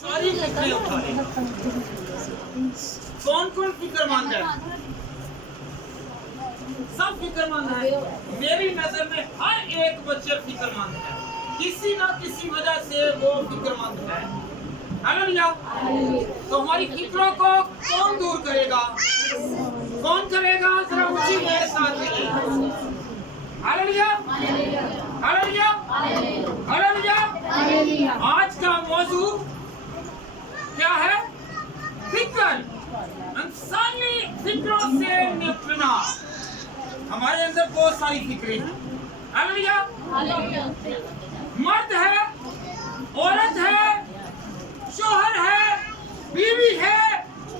सारी फिक्रें उठा लेगा। कौन कौन फिक्रमंद है? सब फिक्रमंद है। मेरी नजर में हर एक बच्चे फिक्रमंद है, किसी ना किसी वजह से वो फिक्रमंद है। हालेलुया। तो हमारी फिक्रों को कौन दूर करेगा? कौन करेगा? जरा ऊंची मेरे साथ कहिए। Hallelujah, hallelujah, hallelujah. आज का मौजू क्या है? फिक्र। इंसानी फिक्रों से निपटना। हमारे अंदर बहुत सारी फिक्रें हैं। हालेलुया। मर्द है, औरत है, शोहर है, बीवी है,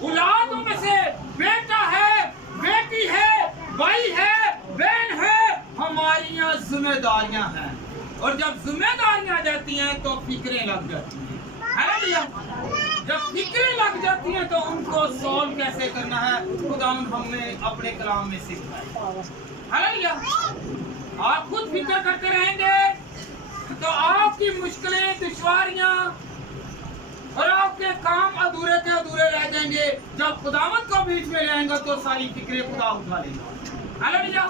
औलादों में से बेटा है, बेटी है, भाई है, बहन है। हमारी यहाँ जिम्मेदारियां हैं, और जब जिम्मेदारियां आ जाती हैं तो फिक्रें लग जाती हैं। हालेलुया। जब फिक्रें लग जाती हैं तो उनको सॉल्व कैसे करना है खुदा हमें अपने कलाम में सिखाया। हालेलुया। आप खुद फिक्र करते रहेंगे तो आपकी मुश्किलें, दुश्वारियां और आपके काम अधूरे के अधूरे रह जाएंगे। जब खुदावंद को बीच में लाएंगे तो सारी फिक्रें खुदा उठा लेगा। हालेलुया।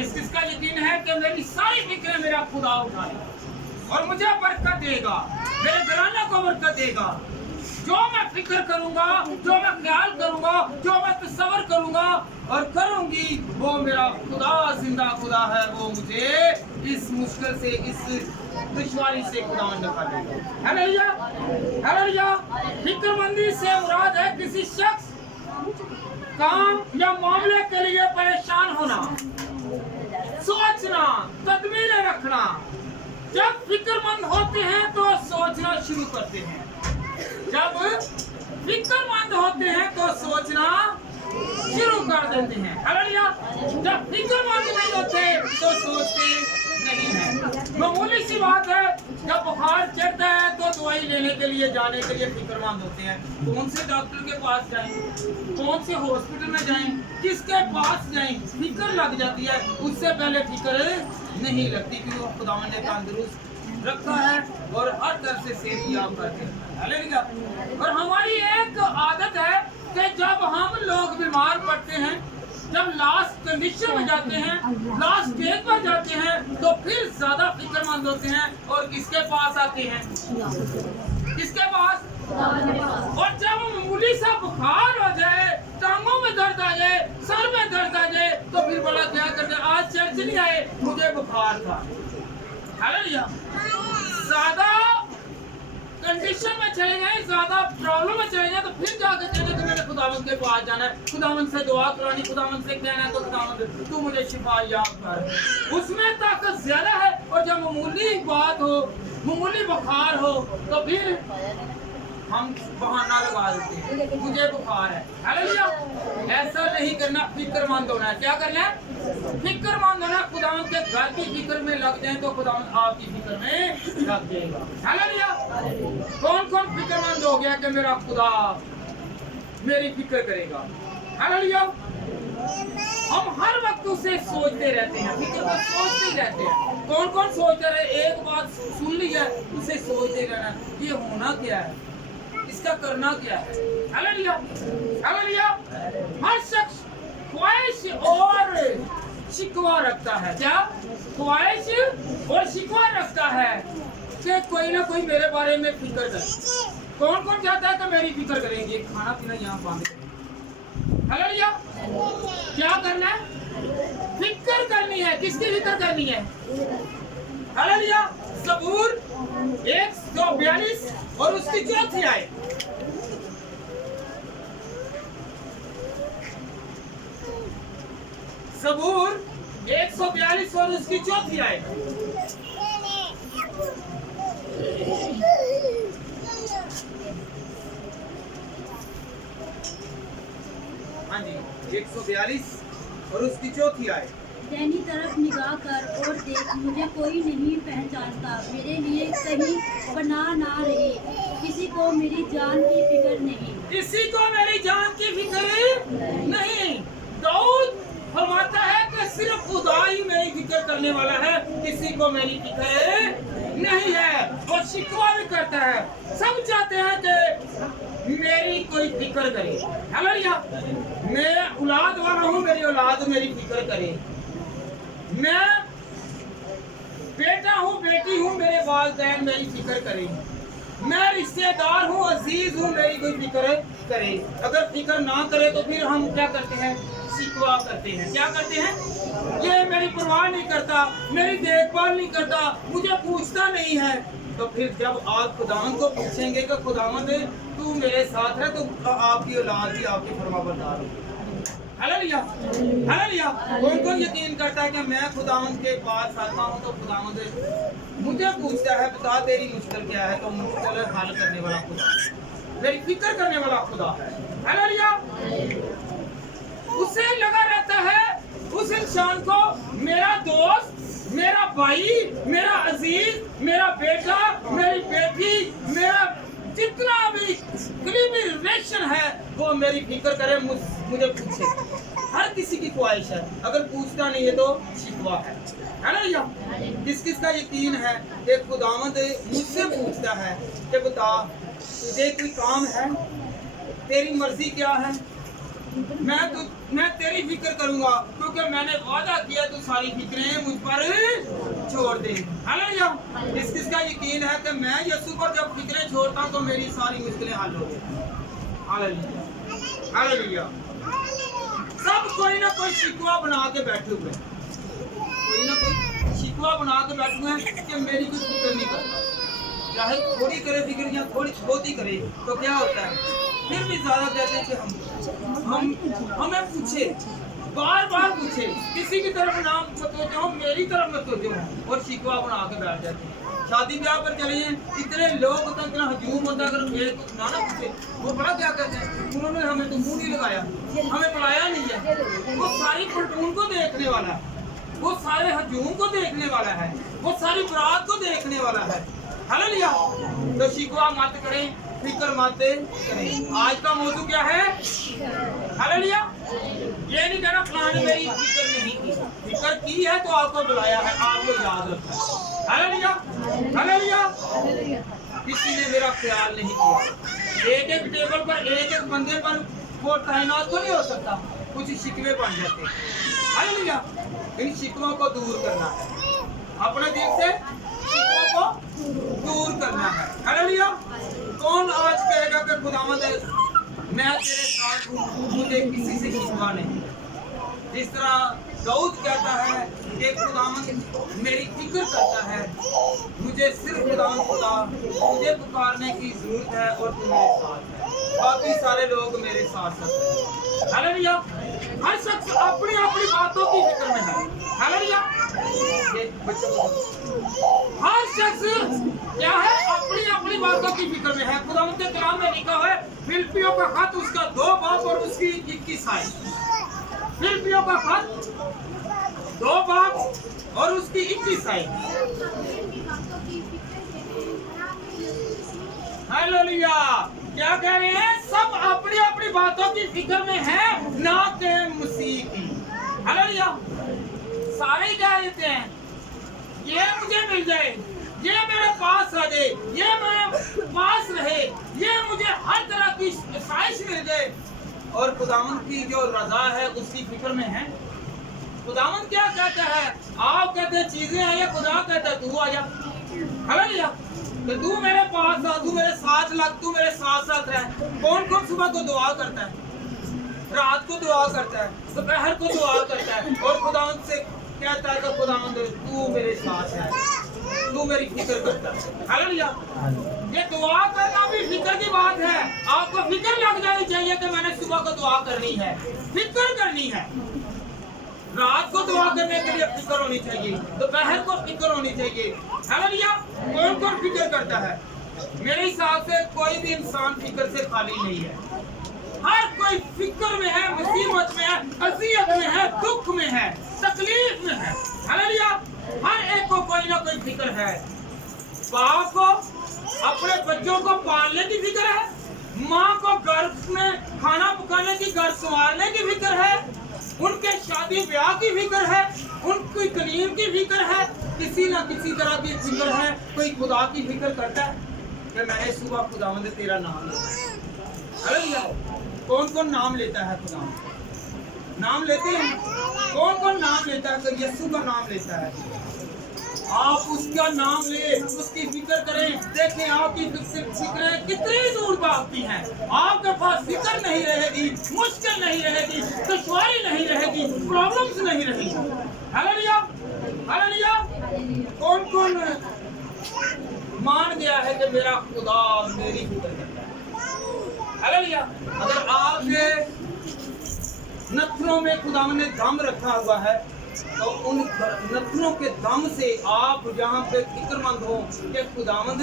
इसका यकीन है कि मेरी सारी फिक्रें मेरा खुदा उठा लेगा और मुझे बरकत देगा, मेरे घराने को बरकत देगा। जो मैं फिक्र करूंगा, जो मैं ख्याल करूंगा, जो मैं तसव्वुर करूंगा और करूंगी, वो मेरा खुदा जिंदा खुदा है। वो मुझे इस मुश्किल से, इस दुश्वारी से खुदा निकाल देगा। Hallelujah, hallelujah. फिक्रमंदी से मुराद है किसी शख्स, काम या मामले के लिए परेशान होना, सोचना, तदबीरें रखना। जब फिक्रमंद होते हैं तो सोचना शुरू करते हैं। जब फिक्रमंद होते हैं तो सोचना शुरू कर देते हैं। हालेलुया। जब फिक्रमंद नहीं होते तो सोचते नहीं है। मामूली सी बात है, जब बुखार चढ़ता है तो दवाई लेने के लिए जाने के लिए फिक्रमंद होते हैं। कौन से डॉक्टर के पास जाएं, कौन से हॉस्पिटल में जाएं, किसके पास जाएं, फिक्र लग जाती है। उससे पहले फिक्र नहीं लगती कि वो खुदावंद ने तंदुरुस्त रखा है और हर तरह से सेहत याब करके। हालेलुया। और हमारी एक आदत है कि जब हम लोग बीमार पड़ते हैं, जब लास्ट कंडीशन में जाते हैं, लास्ट स्टेज पर जाते हैं, तो फिर ज्यादा फिक्रमंद होते हैं और किसके पास आते हैं? किसके पास? और जब मामूली सा बुखार हो जाए, टांगों में दर्द आ जाए, सर में दर्द आ जाए, तो फिर बड़ा क्या करते हैं? आज चर्च नहीं आए, मुझे बुखार था। हालेलुया। ज्यादा कंडीशन में चले गए, ज्यादा प्रॉब्लम में चले गए, तो फिर जाकर कहना कि मैंने खुदावंद के पास जाना है, खुदावंद से दुआ करानी, खुदावंद से कहना है तो खुदावंद तू मुझे शिफा याब कर। उसमें ताकत ज्यादा है। और जब मामूली बात हो, मामूली बुखार हो, तो फिर हम बहाना लगा देते हैं, मुझे बुखार है। हालेलुया। ऐसा नहीं करना, फिक्रमंद होना है। क्या करना है? फिक्रमंद होना। खुदावंद के घर की फिक्र में लग जाए तो खुदावंद आपकी फिक्र में लग जाएगा। हालेलुया। कौन कौन फिक्रमंद हो गया कि मेरा खुदा मेरी फिक्र करेगा? हालेलुया। हम हर वक्त उसे सोचते रहते हैं, फिक्र को सोचते ही रहते हैं। कौन कौन सोचते रहे? एक बात सुन ली है, उसे सोचते रहना, ये होना क्या है, इसका करना क्या है। Hallelujah, hallelujah. हर शख्स ख्वाहिश और शिकवा रखता है। क्या? ख्वाहिश और शिकवा रखता है कि कोई ना कोई मेरे बारे में फिक्र करे। कौन कौन चाहता है कि मेरी फिक्र करेंगे? खाना पीना यहाँ बंद करें। हालेलुया। क्या करना है? फिक्र करनी है। किसकी फिक्र करनी है? हालेलुया। ज़बूर 142 और उसकी चौथी आयत। ज़बूर 142 और उसकी चौथी आयत। हाँ जी, 142 और उसकी चौथी आयत। दाहिनी तरफ निगाह कर और देख, मुझे कोई नहीं पहचानता, मेरे लिए कहीं पनाह ना रही, किसी को मेरी जान की फिक्र नहीं। किसी को मेरी जान की फिक्र नहीं। दाऊद फरमाता है कि सिर्फ खुदा ही मेरी फिक्र करने वाला है, किसी को मेरी फिक्र नहीं है। वो शिकवा भी करता है। सब चाहते हैं कि मेरी कोई फिक्र करे। हालेलुया। मैं औलाद वाला हूँ, मेरी औलाद मेरी फिक्र करे। मैं बेटा हूँ, बेटी हूँ, मेरे वालिदैन मेरी फिक्र करे। मैं रिश्तेदार हूँ, अजीज हूँ, मेरी कोई फिक्र करे। अगर फिक्र ना करे तो फिर हम क्या करते हैं? शिकवा करते हैं। क्या करते हैं? ये मेरी परवाह नहीं करता, मेरी देखभाल नहीं करता, मुझे पूछता नहीं है। तो फिर जब आप खुदावंद को पूछेंगे कि खुदावंद तू मेरे साथ है, तो आपकी औलाद भी आपकी फरमाबरदार होगी। हालेलुया। हालेलुया। कौन कौन यकीन करता है कि मैं खुदावंद के पास आता हूँ तो खुदावंद मुझे पूछता है बता तेरी मुश्किल क्या है, तो मुश्किल हल करने वाला खुदा, मेरी फिक्र करने वाला खुदा है। हालेलुया। उससे लगा रहता है उस इंसान को मेरा दोस्त, मेरा भाई, मेरा अजीज, मेरा बेटा, मेरी बेटी, मेरा जितना भी करीबी रिलेशन है वो मेरी फिक्र करे, मुझे पूछे। हर किसी की ख्वाहिश है, अगर पूछता नहीं है तो शिकवा है ना भैया? किस किस का यकीन है कि खुदावंद मुझसे पूछता है कि बता तुझे कोई काम है, तेरी मर्जी क्या है, मैं तेरी फिक्र करूंगा क्योंकि मैंने वादा किया तो सारी फिक्रें मुझ पर छोड़ दे। हालेलुया। किस किस का यकीन है कि मैं यीशु पर जब फिक्रें छोड़ता हूं तो मेरी सारी मुश्किलें हल हो गई। हालेलुया। हालेलुया। सब कोई ना कोई शिकवा बना के बैठे हुए, कोई ना कोई शिकवा बना के बैठे हुए हैं कि मेरी कोई फिक्र नहीं करता। चाहे थोड़ी करे फिक्र या थोड़ी बहुत ही करे तो क्या होता है, फिर भी ज्यादा कहते हैं कि हमें पूछे, बार बार पूछे, किसी की तरफ नाम मतवज्जो, मेरी तरफ मतवज्जो, और शिकवा बना के बैठ जाते हैं। शादी ब्याह पर चले जाएं, इतने लोग होते हैं, इतना हजूम होता है, अगर एक ना पूछे वो बड़ा क्या कहते हैं, उन्होंने हमें तो मुंह नहीं लगाया, हमें बुलाया नहीं है। वो सारी पलटून को देखने वाला है, वो सारे हजूम को देखने वाला है, वो सारी बारात को देखने वाला है। हालेलुया। तो शिकवा मत करें, फिक्र मत करें। आज का मौजू क्या है? हालेलुया। ये नहीं कहना फलाने मेरी फिक्र नहीं की, फिक्र की है तो आपको बुलाया है, आपको याद रखा है। हालेलुया। हालेलुया। किसी ने मेरा ख्याल नहीं किया। एक एक टेबल पर एक एक बंदे पर वो तैनात तो नहीं हो सकता, कुछ शिकवे बन जाते हैं। हालेलुया। इन शिकवों को दूर करना है, अपने दिल से शिकवों को दूर करना है। हालेलुया। कौन आज कहेगा कि खुदावंद मैं तेरे साथ हूँ, मुझे किसी से शिकवा नहीं। जिस तरह दाऊद कहता है कि खुदावंद मेरी फिक्र करता है, मुझे सिर्फ खुदावंद खुदा मुझे पुकारने की जरूरत है और तू मेरे साथ है, बाकी सारे लोग मेरे साथ हैं। हालेलुया। हर शख्स अपनी अपनी बातों की फिक्र में है। हालेलुया। ये बच्चों को हर शख्स क्या है, अपनी अपनी बातों की फिक्र में है। खुदावंद के कलाम में लिखा है फिलिप्पियों का खत उसका 2 बाब और उसकी 21 आयत। फिलिप्पियों का खत 2 बाब और उसकी 21 आयत। हालेलुया। क्या कह रहे हैं? सब अपनी अपनी बातों की फिक्र में है, ना कि मसीह की। हालेलुया। सारे ही कह देते हैं ये मुझे मिल जाए, ये मेरे पास आ जाए, ये मेरे पास रहे, ये मुझे हर तरह की ख्वाहिश मिल जाए, और खुदावंद की जो रजा है उसकी फिक्र में है। खुदावंद क्या कहता है? आप कहते हैं चीजें हैं, या खुदा कहता है तू आ जा। हालेलुया। तो तू मेरे पास आ, तू मेरे साथ लग, तू मेरे साथ साथ रह। कौन कौन सुबह को दुआ करता है, रात को दुआ करता है, दोपहर को दुआ करता है, और खुदावंद से कहता है कि खुदावंद तू मेरे साथ है, तू मेरी फिक्र करता है। हालेलुया। ये दुआ करना भी फिक्र की बात है। आपको फिक्र लग जानी चाहिए कि मैंने सुबह को दुआ करनी है, फिक्र करनी है। रात को दुआ करने के लिए फिक्र होनी चाहिए, दोपहर को फिक्र होनी चाहिए। हालेलुया। कौन कौन फिक्र करता है? मेरे हिसाब से कोई भी इंसान फिक्र से खाली नहीं है। हर कोई फिक्र में है, मुसीबत में है, अज़ियत में है, दुख में है, तकलीफ में है। हालेलुया। हर एक को कोई ना कोई फिक्र है। बाप को अपने बच्चों को पालने की फिक्र है, माँ को घर में खाना पकाने की, घर संभालने की फिक्र है, उनके शादी ब्याह की फिक्र है, उनकी तलीम की फिक्र है, किसी ना किसी तरह की फिक्र है। कोई खुदा की फिक्र करता है? कि मैंने सुबह खुदावंद तेरा नाम लिया। हालेलुया। कौन कौन नाम लेता है खुदावंद? नाम लेते हैं। कौन कौन नाम लेता है? तो यीशु का नाम लेता है। आप उसका नाम ले, उसकी फिक्र करें। देखें आपकी फिक्रें कितनी दूर भागती हैं। आपके पास फिक्र नहीं रहेगी, मुश्किल नहीं रहेगी, दुश्वारी नहीं रहेगी, प्रॉब्लम्स नहीं रहेगी। Hallelujah, hallelujah. कौन कौन मान गया है कि मेरा खुदा मेरी फिक्र करता है? हालेलुया। अगर आपके नथनों में खुदावंद ने दम रखा हुआ है तो उन नथनों के दम से आप जहाँ पे फिक्रमंद हो कि खुदावंद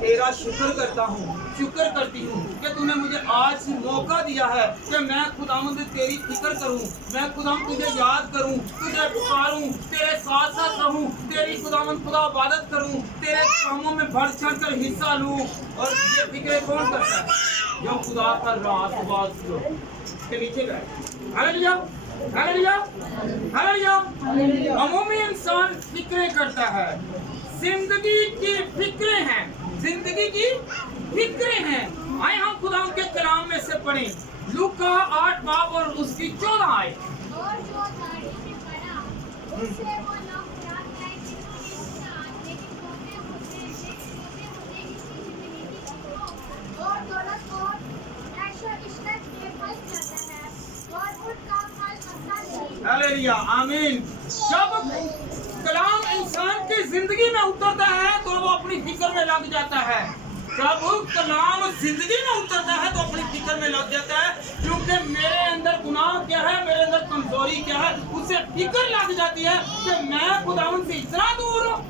तेरा शुक्र करता हूँ, शुक्र करती हूँ कि तूने मुझे आज मौका दिया है कि मैं खुदावंद तेरी फिक्र करूँ, मैं खुदावंद तुझे याद करूँ, तुझे पुकारूँ, तेरे साथ साथ रहूँ, तेरी खुदावंद खुदा इबादत करूँ, तेरे कामों में बढ़ चढ़ कर हिस्सा लूँ। और ये फिक्र कौन करता है? जो खुदा का रास्तबाज के नीचे बैठ। Hallelujah, hallelujah, hallelujah. अमूमी इंसान फिक्रें करता है। जिंदगी की फिक्रें हैं, जिंदगी की फिक्रें हैं। आए हम खुदा के कलाम में से पढ़ें, लूका 8 बाब और उसकी 14 आए। और जो दाढ़ी से बड़ा, उससे वो लोग प्यार करें जिन्होंने इंसान, लेकिन होते होते ही जिंदगी को और दौलत को ऐशो इश्रत में फंस जाता है और उनका फल अपना नहीं। हालेलुया, आमीन। जब कलाम इंसान की जिंदगी में उतरता है तो वो अपनी फिक्र में लग जाता है। जब कलाम जिंदगी में उतरता है तो अपनी फिक्र में लग जाता है, क्योंकि मेरे अंदर गुनाह क्या है, मेरे अंदर कमजोरी क्या है, उससे फिक्र लग जाती है कि मैं खुदावंद से इतना दूर हूँ।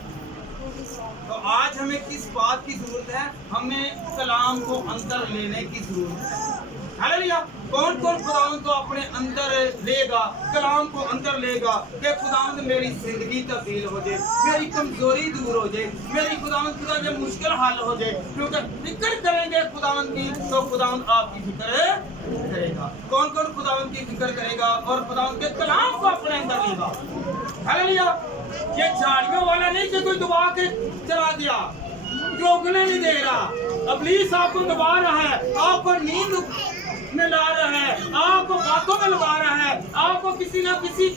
तो आज हमें किस बात की जरूरत है? हमें कलाम को अंदर लेने की जरूरत है। हालेलुया। कौन कौन खुदावंद को अपने अंदर लेगा, कलाम को अंदर लेगा कि खुदावंद मेरी जिंदगी तब्दील हो जाए, मेरी कमजोरी दूर हो जाए, मेरी खुदावंद खुदा जो मुश्किल हल हो जाए। क्योंकि फिक्र करेंगे खुदावंद की तो खुदावंद आपकी फिक्र करेगा। कौन कौन खुदावंद की फिक्र करेगा और खुदावंद के कलाम को अपने अंदर लेगा? हालेलुया। ये झाड़ियों वाला नहीं कि कोई दबा के चला दिया, रोकने नहीं दे रहा। इब्लीस आपको दबा रहा है, आपको नींद में ला रहा है, आपको बातों में लगा रहा है, आपको किसी न किसी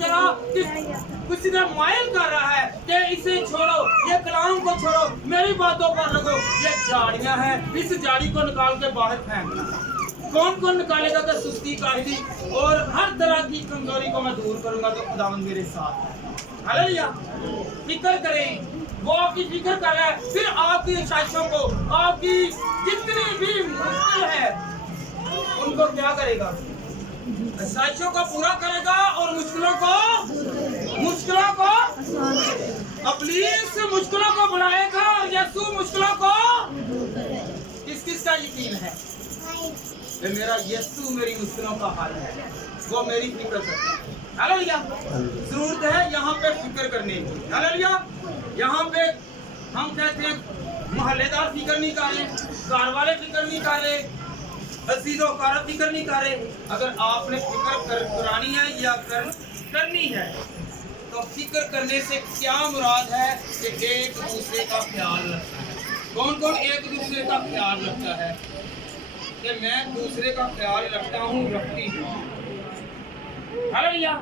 तरह मायल कर रहा है कि इसे छोड़ो, ये कलाम को छोड़ो, मेरी बातों पर लगो। ये झाड़ियां हैं, इस झाड़ी को निकाल के बाहर फेंकना। कौन कौन निकालेगा? तो सुस्ती, काहिली और हर तरह की कमजोरी को मैं दूर करूंगा तो खुदावंद मेरे साथ है। हालेलुया। फिक्र करें, वो आपकी फिक्र कर रहा है। फिर आपकी ख्वाहिशों को, आपकी जितनी भी मुश्किल है उनको क्या करेगा? ख्वाहिशों को पूरा करेगा और मुश्किलों को इब्लीस मुश्किलों को बढ़ाएगा और यीशु मुश्किलों को। किस किस का यकीन है कि मेरा यीशु मेरी मुश्किलों का हल है, वो मेरी फिक्र करता है। हालेलुया। जरूरत है यहाँ पे फिक्र करने की। हालेलुया। यहाँ पे हम कहते हैं मोहल्लेदार फिक्र नहीं कर रहे, घर वाले फिक्र नहीं कर रहे, अजीजों कार फिक्र नहीं कर रहे। अगर आपने फिक्र करानी है या करनी है तो फिक्र करने से क्या मुराद है कि एक दूसरे का ख्याल रखना है। कौन कौन एक दूसरे का ख्याल रखता है? कि मैं दूसरे का ख्याल रखता हूँ, रखती हूँ। हालेलुया।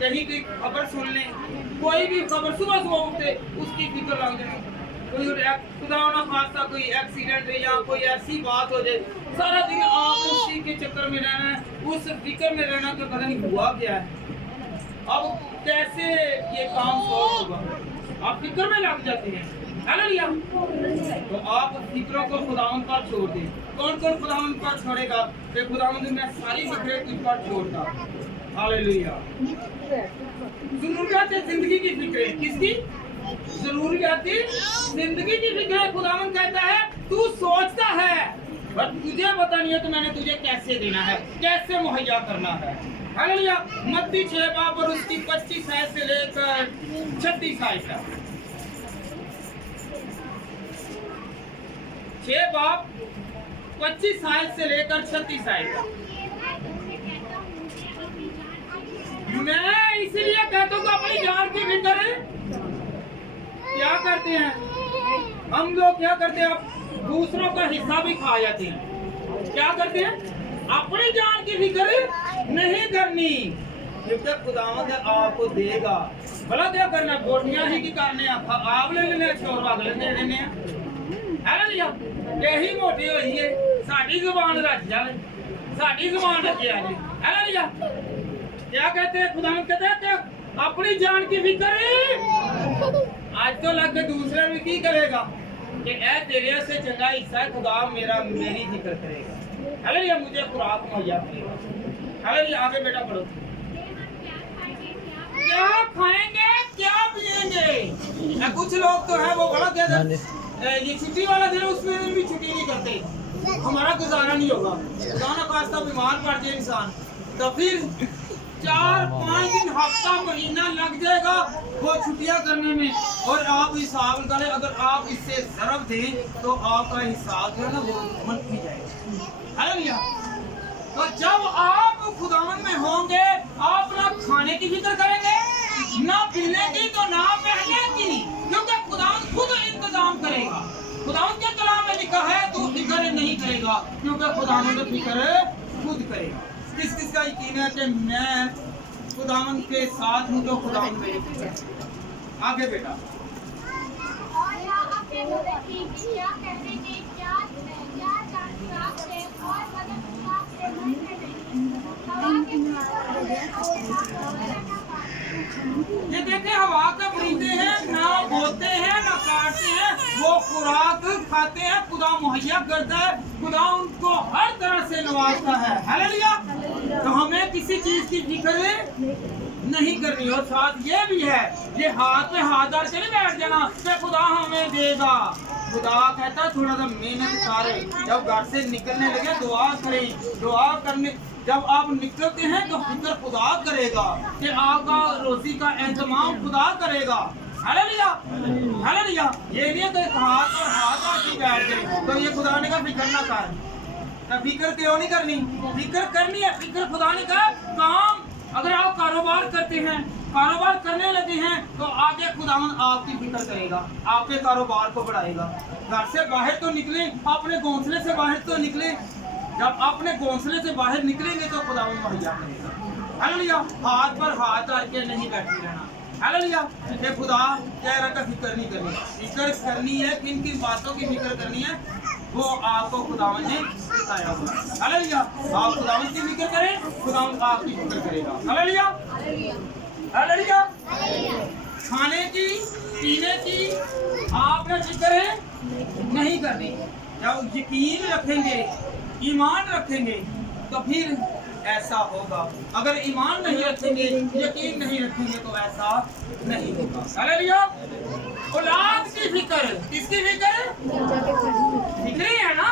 कहीं की खबर सुन लें, कोई भी खबर सुबह सुबह उठते उसकी फिक्र लग जाए, कोई खुदा ना खासा कोई एक्सीडेंट है या कोई ऐसी बात हो जाए, सारा दिन आप उसी के चक्कर में रहना है, उस फिक्र में रहना कि पता नहीं हुआ क्या है, अब कैसे ये काम सॉल्व होगा। आप फिक्र में लग जाते हैं। हालेलुया। तो आप फिक्रों को खुदावंद पर छोड़ दें। कौन कौन खुदावंद पर छोड़ेगा? कि खुदावंद मैं सारी फिक्रें तुझ पर छोड़ता। हालेलुया। जरूरियात जिंदगी की फिक्रें, किसकी? जरूरियाती जिंदगी की फिक्र। खुदावंद कहता है तू सोचता है पर तुझे पता नहीं है तो मैंने तुझे कैसे देना है, कैसे मुहैया करना है। हालेलुया। मत्ती 6 बाब और उसकी 25 आयत से लेकर 36 आयत तक। 6 बाब 25 आयत से लेकर 36 आयत तक। मैं इसीलिए कहता हूँ अपनी जान की फिक्र क्या करते हैं? हम लोग क्या करते हैं, दूसरों का हिस्सा भी खा जाते हैं। क्या करते हैं, अपनी जान की फिक्र नहीं करनी, क्योंकि खुदावंद आपको देगा। भला क्या करना, बोटियां ही की करने आप ले लेने, छोर वाग लेने देने है ना लिया। यही मोटी हुई है, साड़ी जुबान रख जाए, साड़ी जुबान रखी है ना लिया। क्या कहते हैं, खुदावंद कहते हैं कि अपनी जान की फिक्र आज तो लग के दूसरे भी की करेगा कि ए तेरे से चंगा हिस्सा है, खुदा मेरी फिक्र करेगा। हालेलुया, मुझे खुराक मुहैया करेगा। हालेलुया, आगे बेटा पढ़ो। क्या खाएंगे क्या पिएंगे। कुछ लोग तो है वो बड़ा कहते ये छुट्टी वाला दिन है, उसमें भी छुट्टी नहीं करते, हमारा गुजारा नहीं होगा। खुदा ना खास्ता बीमार पड़ जाए इंसान तो फिर 4-5 दिन, हफ्ता, महीना लग जाएगा वो छुट्टियां करने में। और आप हिसाब करें, अगर आप इससे ज़रब दें तो आपका हिसाब जो है ना वो मनफी जाएगा। हालेलुया। तो जब आप खुदावन में होंगे, आप ना खाने की फिक्र करेंगे, ना पीने की, तो ना पहनने की, क्योंकि खुदावन खुद इंतजाम करेगा। खुदावन के कलाम में लिखा है तू फिक्र नहीं करेगा, क्योंकि खुदावन तो फिक्र खुद करेगा। किस किस का यकीन है कि मैं खुदावन के साथ हूँ, तो खुदावन मेरी फिक्र है। आगे बेटा। और या अपने मुझे क्या कहने के क्या जान से और मदद से ये देखे हवा के परिंदे हैं, ना बोते हैं ना काटते हैं, वो खुराक खाते हैं, खुदा मुहैया करता है, खुदा उनको हर तरह से नवाजता है। हालेलुया। तो हमें किसी चीज की फिक्र नहीं करनी। और साथ ये भी है, ये हाथ में हाथ डाल के नहीं बैठ जाना कि खुदा हमें देगा। खुदा कहता है थोड़ा सा मेहनत करें, जब घर से निकलने लगे दुआ करें। दुआ करने जब आप निकलते हैं तो फिक्र खुदा करेगा कि आपका रोजी का इंतजाम खुदा करेगा। Hallelujah, hallelujah. ये नहीं है कि हाथ और हाथ आके बैठ गए तो ये खुदा ने कहा फिक्र ना कर। तो फिक्र क्यों नहीं करनी, फिक्र करनी है। फिक्र खुदा ने कहा काम, अगर आप कारोबार करते हैं, कारोबार करने लगे हैं, तो आगे खुदावन आपकी फिक्र करेगा, आपके कारोबार को बढ़ाएगा। घर से बाहर तो निकले, अपने घोंसले से बाहर तो निकले, जब अपने घोंसले से बाहर निकलेंगे तो खुदावन मुहैया करेगा। हालेलुया। हाथ पर हाथ डाल के नहीं बैठे रहना। हालेलुया। ये खुदा कह रहा था फिक्र नहीं करनी। फिक्र करनी है, किन किन बातों की फिक्र करनी है वो आपको खुदावन ने बताया होगा। हालेलुया। आप खुदावन की फिक्र करें, खुदावन आपकी फिक्र करेगा। Hallelujah, hallelujah. खाने की, पीने की आपने फिक्र नहीं करनी। जब यकीन रखेंगे, ईमान रखेंगे, तो फिर ऐसा होगा। अगर ईमान नहीं रखेंगे, यकीन नहीं रखेंगे, तो ऐसा नहीं होगा। हालेलुया। औलाद की फिक्र, किसकी फिक्र? फिक्र ही है ना,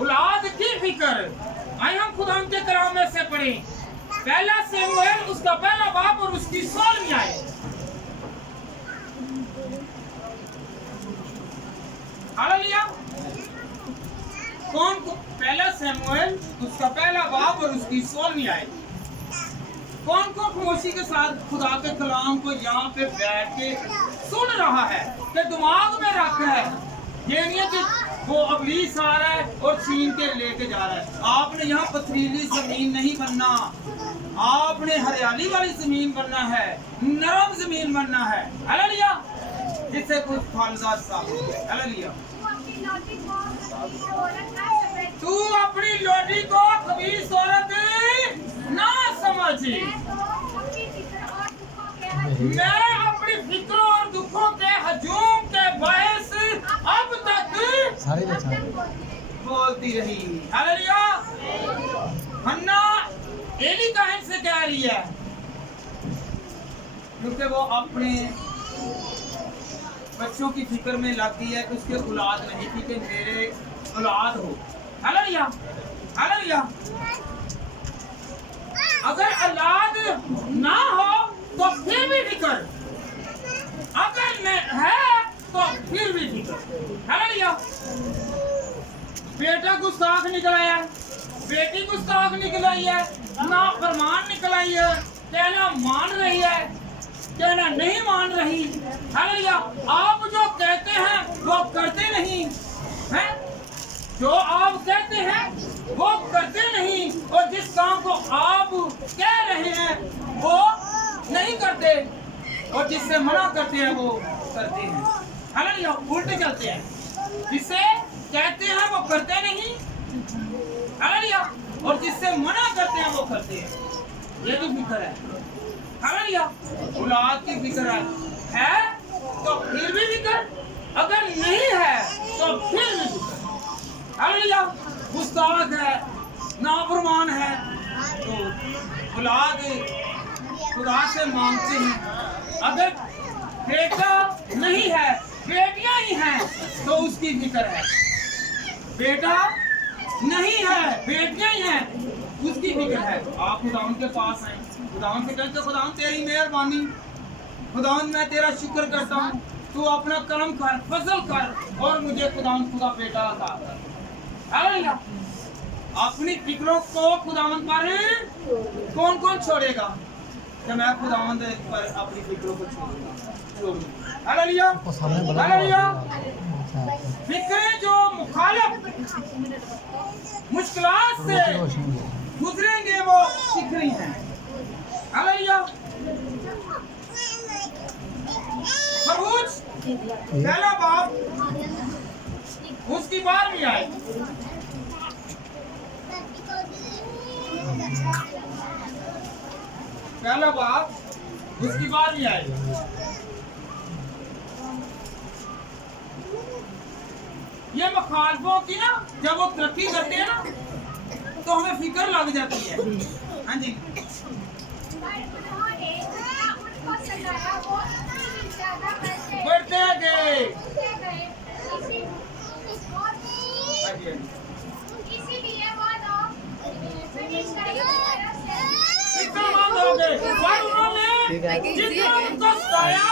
औलाद की फिक्र। आइए हम खुदा के कलाम में से पढ़ें। पहला शमूएल उसका पहला बाब और उसकी 16वीं आयत। हालेलुया। कौन को? पहला शमूएल उसका पहला बाब और उसकी 16वीं आयत। कौन को खामोशी के साथ खुदा के कलाम को यहाँ पे बैठ के सुन रहा है, कि दिमाग में रख है। ये नहीं है कि वो अबलीस आ रहा है और छीन के लेके जा रहा है। आपने यहाँ पथरीली जमीन नहीं बनना, आपने हरियाली वाली जमीन बनना है, नरम जमीन बनना है। हालेलुया। जिससे कुछ फलदार साबित हो। हालेलुया। तू अपनी लोटी को खबीस औरत ना समझ। मैं अपनी फिक्रों और दुखों के हजूम के बायस अब तक बोलती रही। हालेलुया। हन्ना एली काहे से कह रही है, क्योंकि वो अपने बच्चों की फिक्र में लगती है कि उसके औलाद नहीं थी, कि मेरे औलाद हो। Hallelujah, hallelujah. अगर औलाद ना हो तो फिर भी फिक्र, अगर मैं है तो फिर भी फिक्र। हालेलुया। बेटा गुस्ताख निकल आया, बेटी गुस्ताख निकल आई है, ना फरमान निकल आई है, कहना मान रही है, कहना नहीं मान रही। हालेलुया। आप जो कहते हैं वो करते नहीं हैं, जो आप कहते हैं वो करते नहीं, और जिस काम को आप कह रहे हैं वो नहीं करते, और जिससे मना करते हैं वो करते हैं। हालेलुया। उल्टे चलते हैं, जिससे कहते हैं वो करते नहीं, हालेलुया, और जिससे मना करते हैं वो करते हैं। ये भी फिक्र है। हालेलुया। औलाद की फिक्र है तो फिर भी फिक्र, अगर नहीं है तो फिर भी फिक्र। हालेलुया। गुस्ताख है, नाफरमान है, तो औलाद खुदा से मांगते हैं। अगर बेटा नहीं है, बेटियां ही हैं, तो उसकी फिक्र है। बेटा नहीं है, बेटियां ही हैं, उसकी फिक्र है। आप खुदावन के पास हैं, खुदावन से कहते, खुदावन तेरी मेहरबानी, खुदावन मैं तेरा शुक्र करता हूँ, तू अपना कर्म कर, फजल कर, और मुझे खुदावन खुदा बेटा अता कर। हालेलुया। अपनी फिक्रों को खुदावन पर कौन कौन छोड़ेगा? कि मैं खुदावन पर अपनी फिक्रों को छोड़ूंगा। हालेलुया। हालेलुया। फिक्रें जो मुखालिफ मुश्किलात से गुजरेंगे वो फिक्री हैं। हालेलुया। खरगोश पहला बाप उसकी बार भी आए, पहला बाप उसकी बार भी आए। ये मुखालफों की ना जब वो तरक्की करते हैं ना तो हमें फिक्र लग जाती है। हाँ जी। बढ़ते गए। इसीलिए वो लोग इतना मान हो गए, पर उन्होंने जितना उनको सताया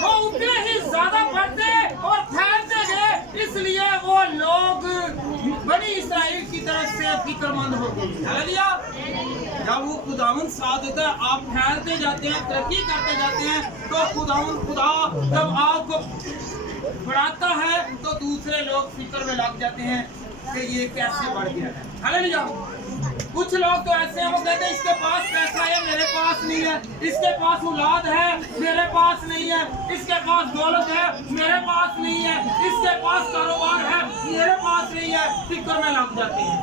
वो उतने ही ज्यादा बढ़ते और फैलते गए, इसलिए वो लोग बनी इस्राएल की तरफ से फिक्रमंद हो गए। हालेलुया। जब वो खुदावन साथ देता है, आप फैलते जाते हैं, तरक्की करते जाते हैं, तो खुदा जब आपको बढ़ाता है तो दूसरे लोग फिक्र में लग जाते हैं कि ये कैसे बढ़ गया है। हालेलुया। कुछ लोग तो ऐसे हैं, वो कहते हैं इसके पास पैसा है मेरे पास नहीं है, इसके पास औलाद है मेरे पास नहीं है, इसके पास दौलत है मेरे पास नहीं है, इसके पास कारोबार है मेरे पास नहीं है। फिक्र में लग जाते हैं।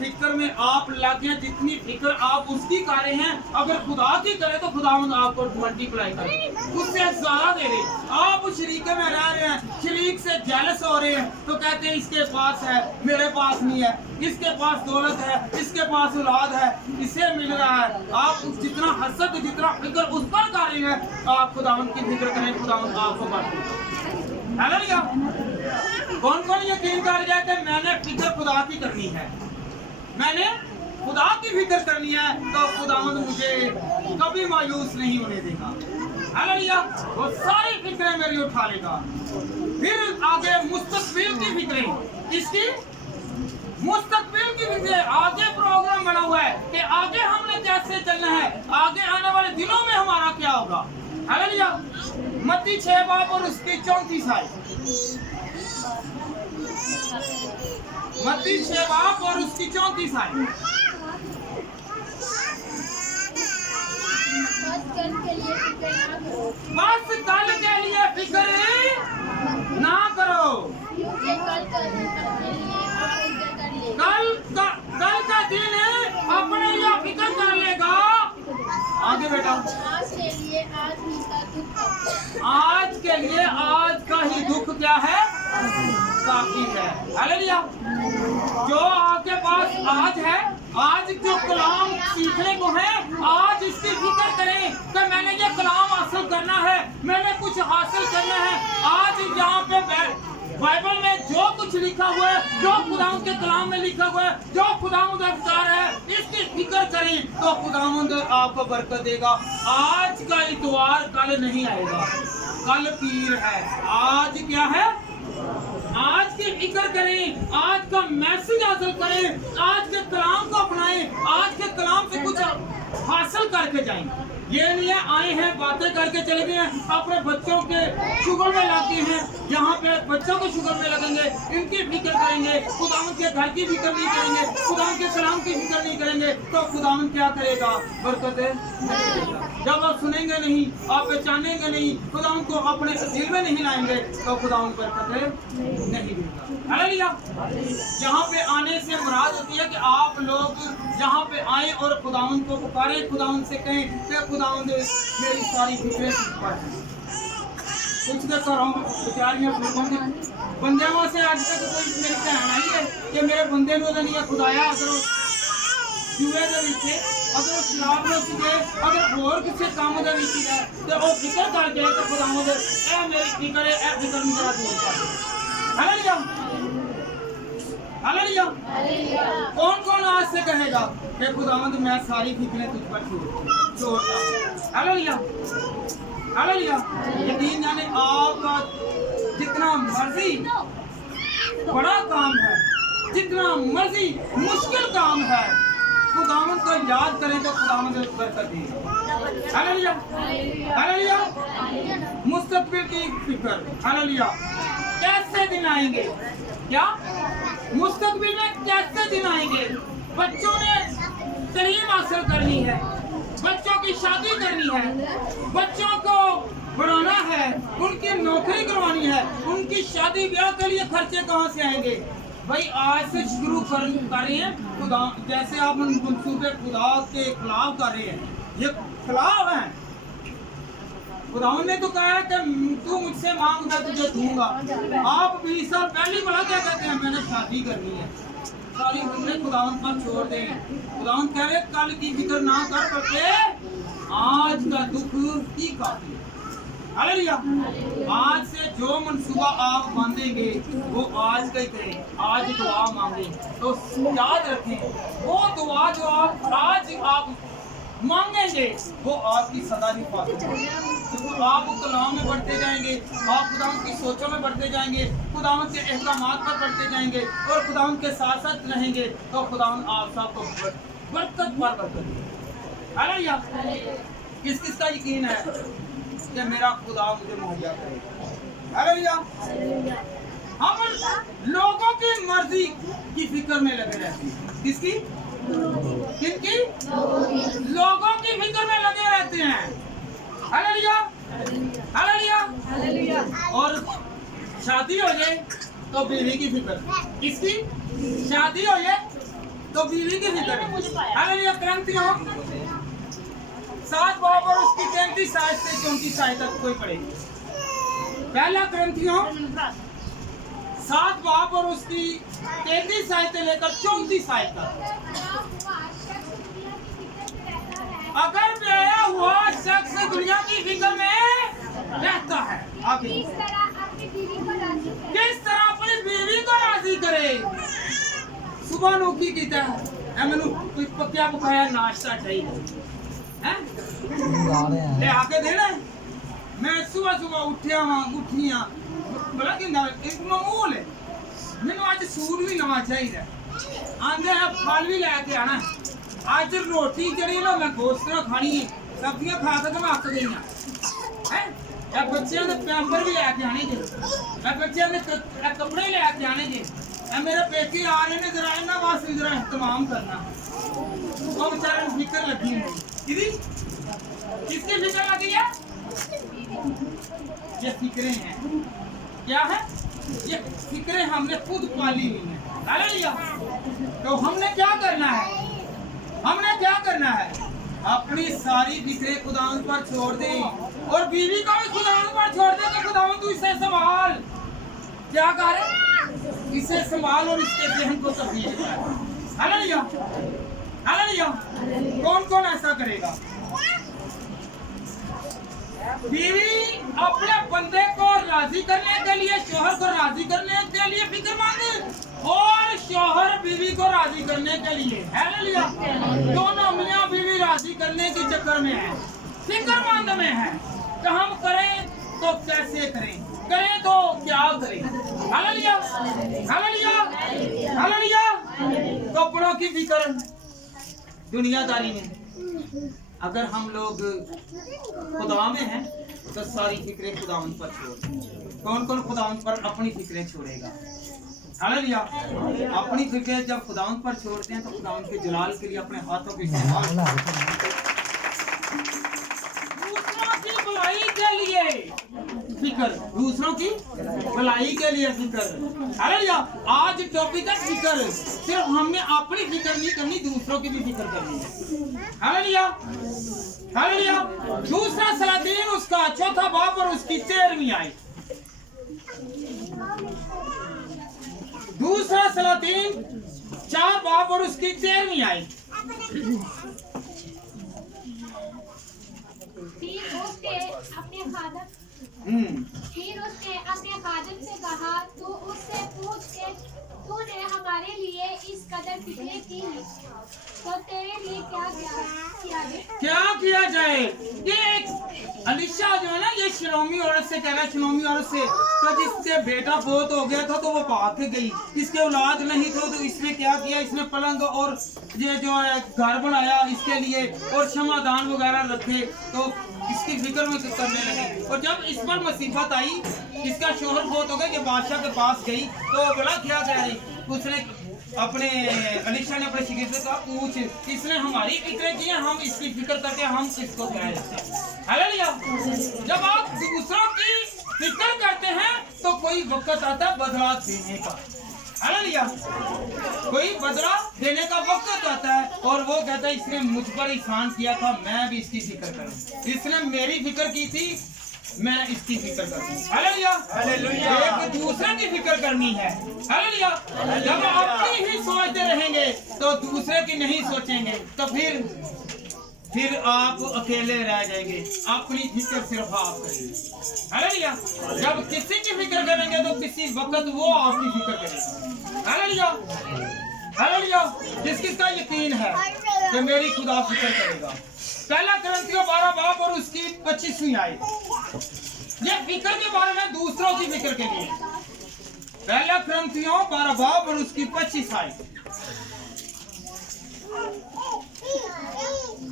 फिक्र में आप लगे, जितनी फिक्र आप उसकी कर रहे हैं, अगर खुदा की करे तो खुदावंद आपको मल्टीप्लाई करे, उससे ज्यादा दे रहे। आप शरीके में रह रहे हैं, शरीक से जेलस हो रहे हैं, तो कहते हैं इसके पास है मेरे पास नहीं है, इसके पास दौलत है इसके पास औलाद है, इसे मिल रहा है। आप जितना हसद जितना फिक्र उस पर कर रहे हैं, आप खुदावंद की फिक्र करें, खुदावंद आपको बढ़ाएगा। हालेलुया। कौन कौन यकीन कर जाए कि मैंने फिक्र खुदा की करनी है, मैंने खुदा की फिक्र करनी है, तो खुदावंद मुझे कभी मायूस नहीं होने देगा। हालेलुया। वो सारी फिक्रें मेरी उठा लेगा। फिर आगे मुस्तकबिल की फिक्रें, इसकी मुस्तकबिल की फिक्रें, आगे प्रोग्राम बना हुआ है कि आगे हमने कैसे चलना है, आगे आने वाले दिनों में हमारा क्या होगा। हालेलुया। मत्ती 6 बाब और उसकी 34 आयत, मत्ती 6 बाब और उसकी 34 आयत। बस कल के लिए फिक्र ना करो, कल का दिन अपने लिए फिक्र कर लेगा। आगे बेटा, आज के लिए आज का ही दुख क्या है, काफी है। हालेलुया। जो आपके पास आज है, आज जो कलाम सीखने को है, आज इसकी फिक्र करें कि मैंने ये कलाम हासिल करना है, मैंने कुछ हासिल करना है। आज यहाँ पे बाइबल में जो कुछ लिखा हुआ है, जो खुदावंद के कलाम में लिखा हुआ है, जो खुदावंद अवतार है, इसकी फिक्र करें तो खुदावंद आपको बरकत देगा। आज का इतवार कल नहीं आएगा, कल पीर है। आज क्या है, आज की फिक्र करें, आज का मैसेज हासिल करें, आज के कलाम को अपनाएं, आज के कलाम से कुछ हासिल करके जाएं। ये नहीं है आए हैं बातें करके चले गए हैं, अपने बच्चों के शुगर में लाते हैं, यहाँ पे बच्चों के शुगर में लगेंगे, इनकी फिक्र करेंगे, खुदावंद के घर की फिक्र नहीं करेंगे, खुदावंद के कलाम की फिक्र नहीं करेंगे, तो खुदावंद क्या करेगा? बरकतें नहीं देगा। जब आप सुनेंगे नहीं, आप पहचानेंगे नहीं, खुदावंद को अपने दिल में नहीं लाएंगे, तो खुदावंद बरकतें नहीं देगा। हालेलुया। यहाँ पे आने से मुराद होती है कि आप लोग यहाँ पे आए और खुदावंद को पुकारें, खुदावंद से कहें कि खुदावंद मेरी सारी फिक्रें तुझ पर हैं। कुछ देर कर रहा हूँ बेचारियाँ बंदे से आज तक कोई मेरे ध्यान आई है कि मेरे बंदे ने नहीं है खुदाया, अगर जुए के पीछे, अगर शराब में सीखे, अगर और किसी काम के पीछे है तो वो फिक्र कर जाए तो खुदावंद ए मेरी फिक्र है, ए फिक्र नहीं करा दूर कर। हालेलुया। हालेलुया। कौन कौन आज से कहेगा कि खुदावंद मैं सारी फिक्रें तुझ पर छोड़ता हूं। हालेलुया। हालेलुया। यकीन जाने आपका जितना मर्जी बड़ा काम है, जितना मर्जी मुश्किल काम है, खुदावंद को याद करें तो खुदावंद बरकत देगा। हालेलुया। हालेलुया। मुस्तकबिल की फिक्र। हालेलुया। कैसे दिन आएंगे? क्या मुस्तकबिल में कैसे दिन आएंगे? बच्चों ने तालीम हासिल करनी है, बच्चों की शादी करनी है, बच्चों को बढ़ाना है, उनकी नौकरी करवानी है, उनकी शादी ब्याह के लिए खर्चे कहाँ से आएंगे? भाई आज से शुरू कर रहे हैं खुदा, जैसे आप मंसूबे खुदा के खिलाफ कर रहे हैं, ये खिलाफ है। खुदावंद ने तो कहा है कि तू मुझसे मांग मैं तुझे दूंगा। आप 20 साल पहले बोला क्या कहते हैं मैंने शादी करनी है, सारी हमने खुदावंद पर छोड़ दे। खुदावंद कह रहे कल की फिक्र ना कर करके आज का दुख ही काफी है। हालेलुया। आज से जो मंसूबा आप बांधेंगे वो आज का ही करें, आज दुआ मांगे तो याद रखें वो दुआ जो आप आज आप मांगेंगे वो आपकी सदा की पास तो आप कलाम में बढ़ते जाएंगे, आप खुदावंद की सोचों में बढ़ते जाएंगे, खुदावंद के अहकामात पर बढ़ते जाएंगे और खुदावंद के साथ साथ रहेंगे तो खुदावंद आप सबको बरकत पर बरकत। हालेलुया। किस किस का यकीन है कि मेरा खुदा मुझे मुहैया करेगा? हालेलुया। हम लोगों की मर्जी की फिक्र में लगे रहते हैं। किसकी? किनकी? लोगों की फिक्र में लगे रहते हैं। हालेलुया। हालेलुया। और शादी हो जाए तो बीवी की फिक्र। किसकी? शादी हो जाए तो बीवी की फिक्र। हालेलुया। क्रांतियों 7 बाब और उसकी 33 आयत से 34 आयत तक कोई पढ़े। पहला ग्रंथियों 7 बाब और उसकी 33 आयत से लेकर 34 आयत तक। अगर ब्याया हुआ शख्स दुनिया की फिक्र में रहता है, आगे किस तरह अपनी बीवी को राजी करे? सुबह नौकरी की है मैनू कोई पक्या पकाया नाश्ता चाहिए ले आके देना। मैं सुबह सुबह उठिया उठिया बड़ा कि एक मामूल है मैनू अज सूट भी नवा चाहिए, आंदे फल भी लैके आना। आज रोटी जड़ी ना मैं गोश्त ना खानी है, सब्जियां खा के मैं अक गई हैं। बच्चों के पैंपर भी लैके आने जे, बच्चों के कपड़े लैके आने जे। मेरे पेके आ रहे हैं, जरा इन्होंने वास्ते जरा एहतमाम करना। वो बेचारे फिक्र लगी है। किसकी फिक्र लगी है? ये फिक्रें हैं। क्या है? ये फिक्रें हमने खुद पाली हुई हैं। हालेलुया। तो हमने क्या करना है? हमने क्या करना है? अपनी सारी फिक्रें खुदावंद पर छोड़ दें और बीवी को भी खुदावंद पर छोड़ दें कि खुदावंद तू इसे संभाल। क्या करे? इसे संभाल और इसके जहन को तब्दील कर। हालेलुया। हालेलुया। कौन कौन ऐसा करेगा? बीवी अपने बंदे को राजी करने के लिए, शोहर को राजी करने के लिए फिक्रमंद और शोहर बीवी को राजी करने के लिए। हालेलुया। दोनों मियां बीवी राजी करने के चक्कर में है, फिक्रमंद में है तो हम करें तो कैसे करें, करें तो क्या करें? हालेलुया। हालेलुया। हालेलुया। कपड़ों की फिक्र दुनियादारी में, अगर हम लोग खुदा में हैं तो सारी फिक्रें खुदावंद पर छोड़ दें। कौन कौन खुदावंद पर अपनी फिक्रें छोड़ेगा? हालेलुया। अपनी फिक्रें जब खुदावंद पर छोड़ते हैं तो खुदावंद के जलाल के लिए अपने हाथों को इस्तेमाल दूसरों की भलाई के लिए फिक्र, दूसरों की भलाई के लिए फिक्र। हालेलुया। आज टॉपिक है फिक्र। सिर्फ हमने अपनी फिक्र नहीं करनी, दूसरों की भी फिक्र करनी है। हालेलुया। हालेलुया। दूसरा सलातीन उसका चौथा बाब और उसकी 13वीं आयत। दूसरा सलातीन 4 बाब और उसकी 13वीं आयत। फिर उसने अपने खादिम से कहा, तो उससे पूछ के तूने हमारे लिए इस कदर फिक्रें की, तो तेरे लिए क्या किया जाए? ये अलीशा जो है ना, ये शलोमी औरत से कह रहा है, शलोमी औरत से, तो जिससे बेटा बहुत हो गया था तो वो भाग के गई, इसके औलाद नहीं थे तो इसने क्या किया, इसने पलंग और ये जो है घर बनाया इसके लिए और क्षमादान वगैरह रखे, तो इसकी फिक्र में करने लगी। और जब इस पर मुसीबत आई, इसका शोहर बहुत हो गया, ये बादशाह के पास गई, तो बड़ा क्या कह रही, उसने अपने अलीशा ने अपने शिगिर्द से कहा, पूछ, इसने हमारी फिक्र की है, हम इसकी फिक्र करके हम किसको कह देते हैं। हालेलुया। जब आप दूसरों की फिक्र करते हैं तो कोई वक्त आता है बदला देने का। हालेलुया। कोई बदला देने का वक्त आता है और वो कहता है इसने मुझ पर एहसान किया था, मैं भी इसकी फिक्र करूं, इसने मेरी फिक्र की थी, मैं इसकी फिक्र करूं। हालेलुया। हालेलुया। एक दूसरे की फिक्र करनी है। हालेलुया। जब अपनी ही सोचते रहेंगे तो दूसरे की नहीं सोचेंगे तो फिर आप अकेले रह जाएंगे, अपनी फिक्र सिर्फ आप करेंगे। हालेलुया। जब किसी की फिक्र करेंगे तो किसी वक्त वो आपकी फिक्र करेगा। हालेलुया। हालेलुया। जिस किसका यकीन है कि मेरी खुदा फिक्र करेगा। पहला कुरिन्थियों 12 बाब और उसकी 25वीं आयत। ये फिक्र के बारे में दूसरों की फिक्र के लिए। पहला कुरिन्थियों 12 बाब और उसकी 25 आयत।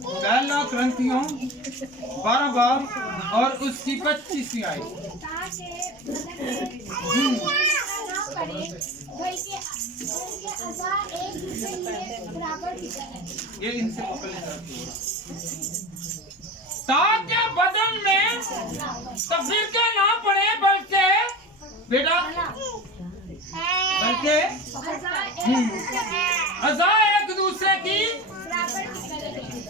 पहला कुरिन्थियों 12 बाब और उसकी 25वीं आयत। ये इनसे ताकि बदन में तफरीके ना पड़े, बल्कि बेटा अज़ा एक दूसरे की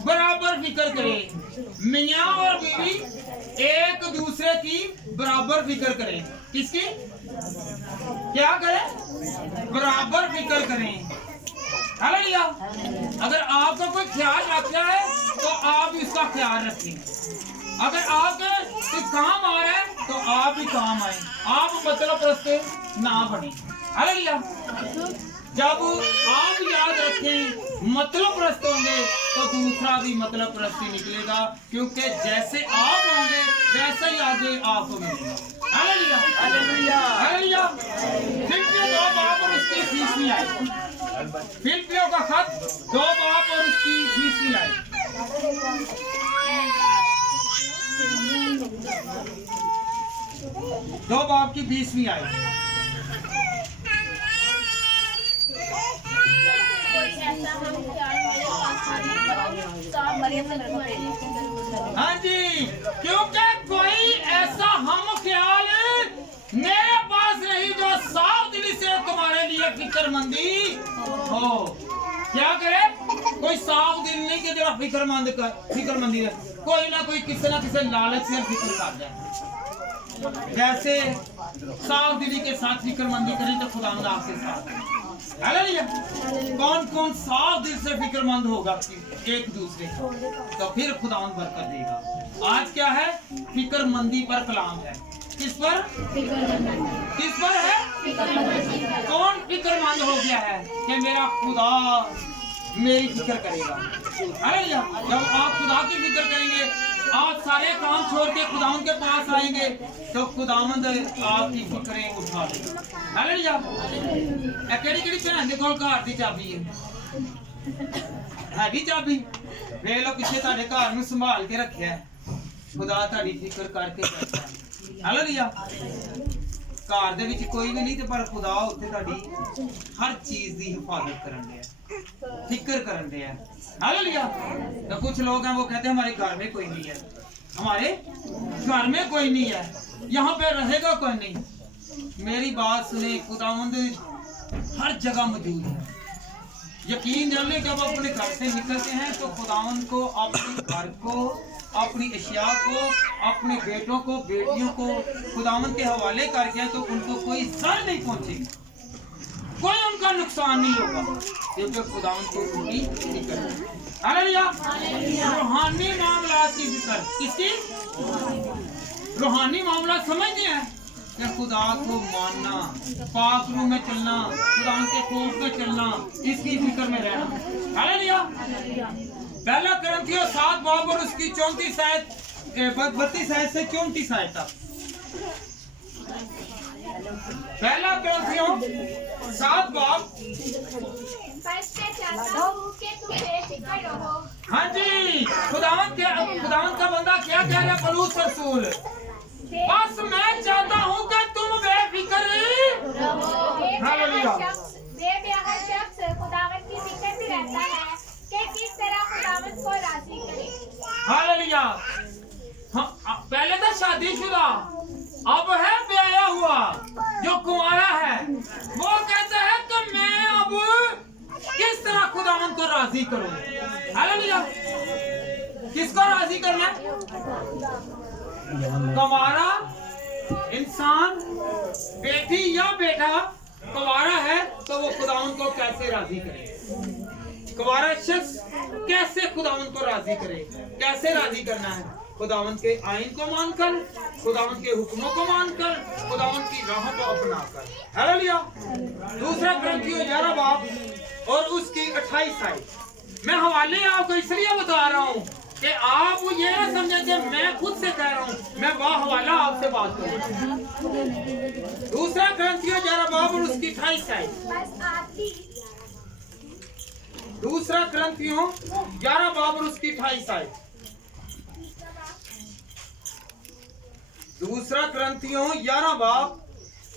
बराबर फिक्र करे। मियाँ और बीवी एक दूसरे की बराबर फिक्र करें। किसकी? क्या करें? बराबर फिक्र करें। हालेलुया। अगर आपका कोई ख्याल रखता है तो आप भी उसका ख्याल रखें। अगर आपके कोई काम आ रहा है तो आप भी काम आए, आप मतलब परस्ते ना बने। हालेलुया। जब आप याद रखें मतलब परस्त होंगे तो दूसरा भी मतलब परस्ती निकलेगा, क्योंकि जैसे आप होंगे वैसे ही आगे आपको मिलेगा। हालेलुया। हालेलुया। हालेलुया। फिलिप्पियों 2 बाब और उसकी 20वीं आयत। फिलिप्पियों का खत 2 बाब और उसकी 20वीं आयत। 2 बाब की 20वीं आयत। हाँ जी, क्योंकि कोई ऐसा हम ख्याल मेरे पास नहीं जो साफ दिली से तुम्हारे लिए फिक्रमंदी हो। क्या करे? कोई साफ दिल नहीं कि जरा फिक्रमंदी है, कोई ना कोई किसी ना किसी लालच से फिक्र कर जाए। जैसे साफ दिली के साथ फिक्रमंदी करें तो खुदा आपके साथ है। हालेलुया। कौन कौन साफ दिल से फिक्रमंद होगा एक दूसरे को, तो फिर खुदा बरकत देगा। आज क्या है? फिक्रमंदी पर कलाम है। किस पर? किस पर है? कौन फिक्रमंद हो गया है कि मेरा खुदा मेरी फिक्र करेगा? हालेलुया। जब आप खुदा की फिक्र करेंगे, आप सारे काम छोड़ के खुदावंद के पास आएंगे तो खुदावंद आपकी फिक्रें उठा लेगा। हालेलुया। केड़ी केड़ी भैन दे कोल घर दी चाबी है? ਹੈਗੀ ਚਾਬੀ ਵੇਖ ਲਓ ਪਿੱਛੇ ਤੁਹਾਡੇ ਘਰ ਨੂੰ ਸੰਭਾਲ ਕੇ ਰੱਖਿਆ ਹੈ। ਖੁਦਾ ਤੁਹਾਡੀ ਫਿਕਰ ਕਰਕੇ ਕਰਦਾ ਹੈ। ਹਾਲੇਲੂਇਆ। ਘਰ ਦੇ ਵਿੱਚ ਕੋਈ ਵੀ ਨਹੀਂ ਤੇ ਪਰ ਖੁਦਾ ਉੱਥੇ ਤੁਹਾਡੀ हर चीज की हिफाजत करन दिया, फिक्र करन दिया। हालेलुया। तो कुछ लोग हैं वो कहते हैं हमारे घर में कोई नहीं है, हमारे घर में कोई नहीं है, यहाँ पे रहेगा कोई नहीं। मेरी बात सुने, खुदावंद हर जगह मौजूद है। यकीन जान ले जब अपने घर से निकलते हैं तो खुदावंद को अपने घर को, अपनी अशिया को, अपने बेटों को, बेटियों को खुदावंद के हवाले करके तो उनको कोई जर नहीं पहुंचेगी, कोई उनका नुकसान नहीं होगा, क्योंकि खुदावंद को उनकी फिक्र है। हालेलुया। रूहानी मामला की फिक्र, किसकी? रूहानी मामला समझते हैं कि खुदा को मानना, पाक रूह में चलना, खुदा के खौफ में चलना, इसकी फिक्र में रहना। हालेलुया। पहला कुरिन्थियों 7 बाब और उसकी 32 आयत 32 आयत से 34 आयत तक। पहला कुरिन्थियों 7 बाब। हाँ जी, खुदावंद का बंदा क्या कह रहा है पौलुस रसूल? बस मैं चाहता हूँ कि तुम बेफिक्र रहो। हालेलुया। बेबेहद शख्स खुदावंद की फिक्र में रहता है कि किस तरह खुदावंद को राजी करे। हालेलुया। पहले तो शादीशुदा, अब है ब्याया हुआ जो कुंवारा है, वो कहता है कि मैं अब किस तरह खुदावंद को राजी करूं। हालेलुया। किसको राजी करना है? कुंवारा इंसान, बेटी या बेटा कुंवारा है तो वो खुदावंद को कैसे राजी करे? कुंवारा शख्स कैसे खुदावंद को राजी करे? कैसे राजी करना है? खुदावंद के आईन को मानकर, खुदावंद के हुक्मों को मानकर, खुदावंद की राहों को अपनाकर। हालेलुया। दूसरा कुरिन्थियों 11 बाब और उसकी 28 आयत। मैं हवाले आपको इसलिए बता रहा हूँ कि आप ये ना समझें कि मैं खुद से कह रहा हूँ, मैं वह हवाला आपसे बात करूँ। दूसरा कुरिन्थियों 11 बाब और उसकी 28 आयत। दूसरा कुरिन्थियों 11 बाब और उसकी 28 आयत। दूसरा कुरिन्थियों 11 बाब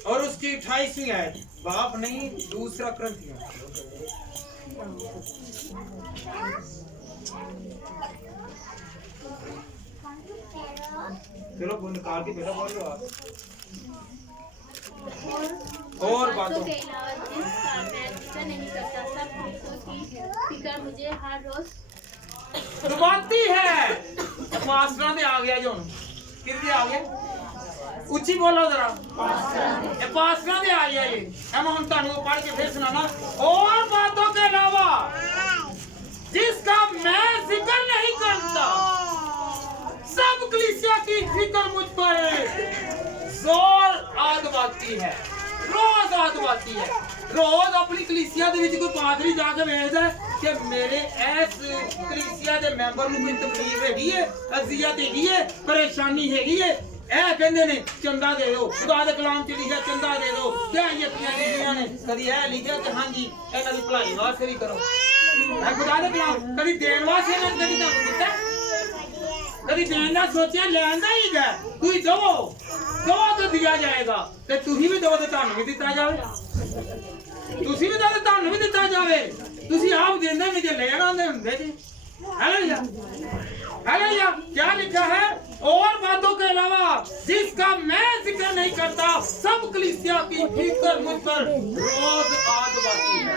और उसकी 28वीं आयत। बाप नहीं, दूसरा कुरिन्थियों। चलो बोल निकाल के बेटा बोलो आप। और बातों के अलावा जिसका मैं फिक्र नहीं करता, सब पुरुषों की फिक्र मुझे हर रोज दुबाती है। पासरा दे आ गया जो कितने आ गए? उच्ची बोलो जरा। ये पासरा दे आ गया ये। हम तानू पढ़ के फिर सुनाना। और बातों के अलावा जिसका मैं जिक्र नहीं करता, सब कलीसिया की फिक्र मुझ पर जोर आदवाती है, रोज आदवाती है। रोज अपनी कलीसिया दे विच कोई पादरी जाके वेखदा कि मेरे इस कलीसिया दे मैंबर नूं कोई तकलीफ हैगी है, अज़ियत हैगी है, परेशानी हैगी है, ऐ कहंदे ने चंदा दे दो, खुदा दे कलाम च लिखिया चंदा दे दो, क्या यकीन लिखियां ने, कदी ऐ लिखिया कि हां जी इन्हां दी भलाई वास्ते भी करो। ऐ खुदा दे कलाम कदी देण वास्ते ने, कदी तुहानूं दित्ता, कदी देण दा सोचिया लैण दा ही है। तुसीं दवो तो दिया जाएगा, ते तुसीं भी दवो ते तुहानूं भी दित्ता जावे। तुसीं भी दो ते तुहानूं भी दित्ता जावे। तुसीं आप देंदे नहीं जे लेण आंदे हुंदे जी। हालेलुया। हालेलुया। क्या लिखा है? और बातों के अलावा जिसका मैं जिक्र नहीं करता, सब कलीसिया की फिक्र मुझ पर रोज आदवाती है।